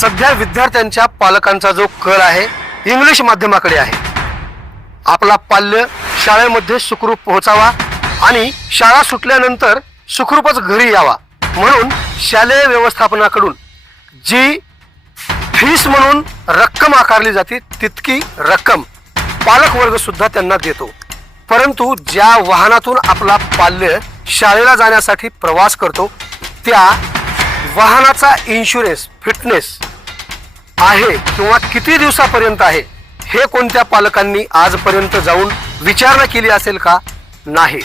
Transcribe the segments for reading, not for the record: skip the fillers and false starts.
सध्या विद्यार्थ्यांच्या पालकांचा जो कल आहे इंग्लिश माध्यमाकडे आहे। आपला पाल्य शाळेमध्ये सुखरूप पोहोचावा आणि शाळा सुटल्यानंतर सुखरूपच घरी यावा म्हणून शालेय व्यवस्थापनाकडून जी फीस म्हणून रक्कम आकारली जाते तितकी रक्कम पालक वर्ग सुद्धा त्यांना देतो। परंतु ज्या वाहनातून आपला पाल्य शाळेला जाण्यासाठी प्रवास करतो त्या वाहनाचा इन्शुरन्स फिटनेस आहे किंवा किती दिवसापर्यंत आहे हे कोणत्या पालकांनी आजपर्यंत जाऊन विचारणा केली असेल का? नाही।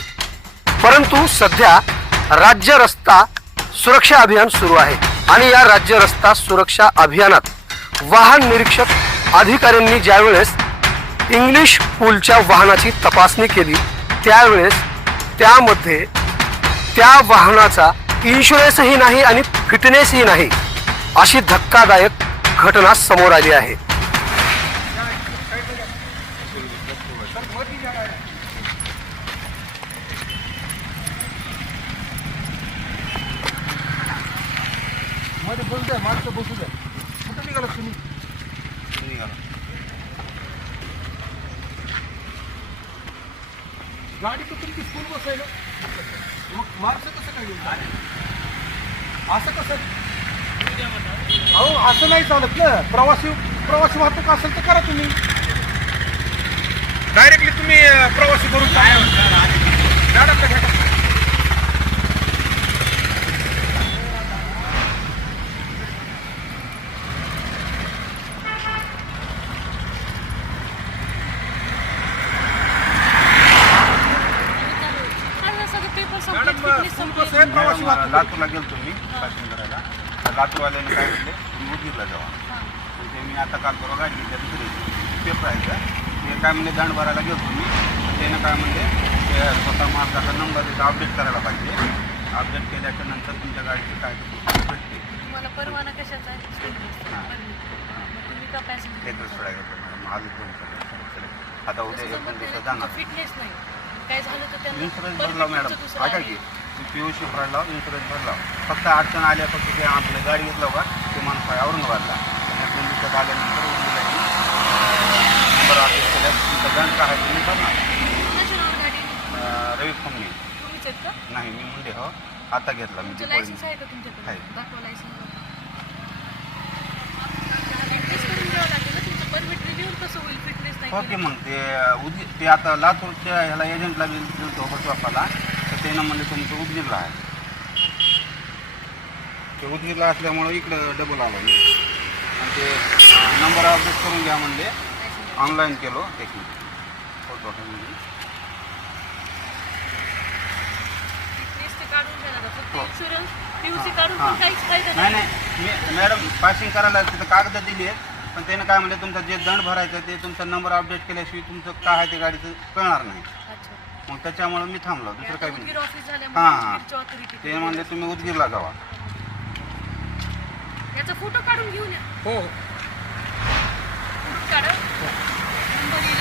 परंतु सध्या राज्य रस्ता सुरक्षा अभियान सुरू आहे आणि या राज्य रस्ता सुरक्षा अभियानात वाहन निरीक्षक अधिकाऱ्यांनी ज्यावेळेस इंग्लिश पूलच्या वाहनाची तपासणी केली त्यावेळेस त्यामध्ये त्या वाहनाचा इन्शुरन्सही नाही आणि फिटनेसही नाही अशी धक्कादायक घटना समोर आली आहे। गाडी तर तुमची स्कूल बस आहे ना, मग मार्च कसं काय घेऊन असं कसं? अहो असं नाही चालत ना, प्रवासी वाहतूक असेल तर करा तुम्ही डायरेक्टली तुम्ही प्रवासी करून लातूरला गेलो तुम्ही पासिंग करायला, लातूरवाल्याने काय म्हणले उदगीरला जावा, म्हणजे मी आता काल परवा गाडी घेतल्या दुसरी पेपर आहे का ते काय म्हणले दंड भरायला गेलो तुम्ही, त्यानं काय म्हणले ते स्वतः मार्गाचा नंबर अपडेट करायला पाहिजे, अपडेट केल्याच्या नंतर तुमच्या गाडीची काय भेटते। तुम्हाला परवाना कशाचा आहे? तुम्ही का पॅसेंजर एकच सोडायला मॅडम आलं आता उद्या एक दिवसात जाणार फिटनेस नाही काय झालं तर त्यांना इन्शुरन्स भरला मॅडम ऐका की PUC भरला इन्शुरन्स भरला फक्त अडचण आल्या फक्त ते आपल्या गाडी घेतलं का ते माणूस औरंगाबादला आणि 2 दिवसात आल्यानंतर नंबर अपडेट केल्यास तुमचा दंड काय आहे तुम्ही भरणार। रवी फमने तुम्हीच आहेत का? नाही मी मुंडे हो आता घेतला मी तुमचं लायसन्स आहे का तुमच्याकडे? आहे। दाखवा लायसन्स टेस्ट करून द्यावं लागेल ना, तुमचं परमिट रिन्यू कसं होईल फिटनेस नाही ओके मग ते आता लातूरच्या ह्याला एजंटला दिलतो बसवापाला तर त्यानं म्हणले तुमचं उदगीरला आहे, ते उदगीरला असल्यामुळं इकडं डबल आलो मी आणि ते नंबर अपडेट करून घ्या म्हणले ऑनलाईन केलो देखील फोटो काढून द्यायला फक्त इन्शुरन्स PUC काढून हां काहीच फायदा नाही नाही मी मॅडम पासिंग करायला तिथं कागद दिली आहेत पण त्यानं काय म्हणले तुमचा जे दंड भरायचं ते तुमचा नंबर अपडेट केल्याशिवाय तुमचं काय आहे ते गाडीचं कळणार नाही, अच्छा मग त्याच्यामुळे मी थांबलो दुसरं काही उदगीर नाही। ऑफिस हां झाल्यामुळे ऑथॉरिटी ते म्हणले तुम्ही उदगीरला जावा। याचा फोटो काढून घेऊन या। हो काढा नंबर येईल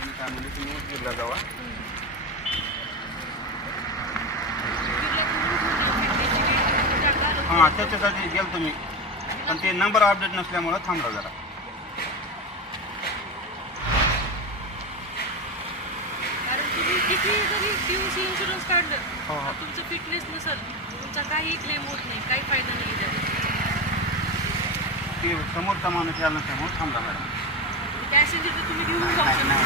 आणि काय म्हणजे तुम्ही उदगीरला जावा। हां त्याच्यासाठी गेलो तुम्ही पण ते नंबर अपडेट नसल्यामुळं थांबला जरा। कारण तुम्ही किती जरी PUC इन्शुरन्स काढलं हो हो तर तुमचं फिटनेस नसेल तुमचा काही क्लेम होत नाही, काही फायदा नाही त्याचा। ते समोरचा माणूस यायला नसल्यामुळं थांबला मॅडम। पॅसेंजर तर तुम्ही घेऊन जाऊ शकता,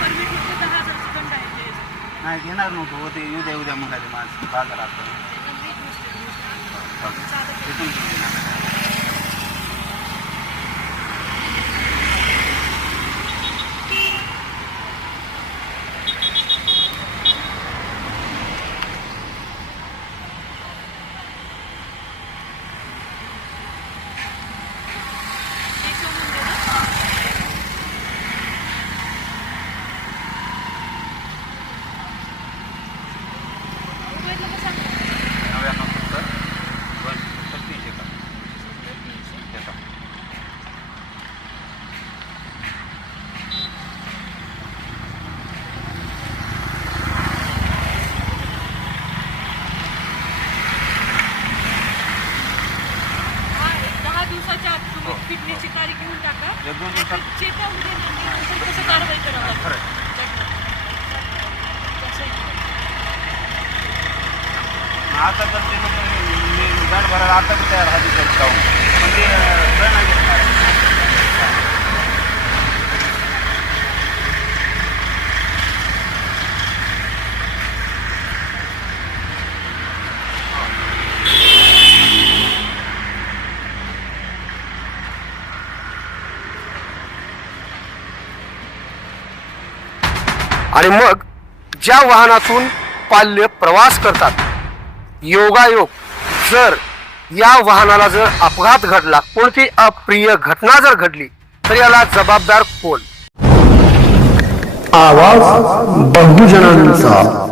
परमिट फक्त 10,000 दंड आहे त्याचा। नाही घेणार नव्हतो ते उद्या म्हणाले माणसं बाजारात त्यांना माहीत नसते तिथून घेणार करावं लागतं. खरं आहे. असं आहे. आता तर ते लोक मी दंड भरायला आता बी तयार अधिकारी जाऊन पण ते वेळ नाही घेणार. आणि मग ज्या वाहनातून पाल्य प्रवास करतात, योगायोग जर या वाहनाला जर अपघात घडला, कोणती अप्रिय घटना जर घडली, तर याला जबाबदार कोण? आवाज बहुजनांचा.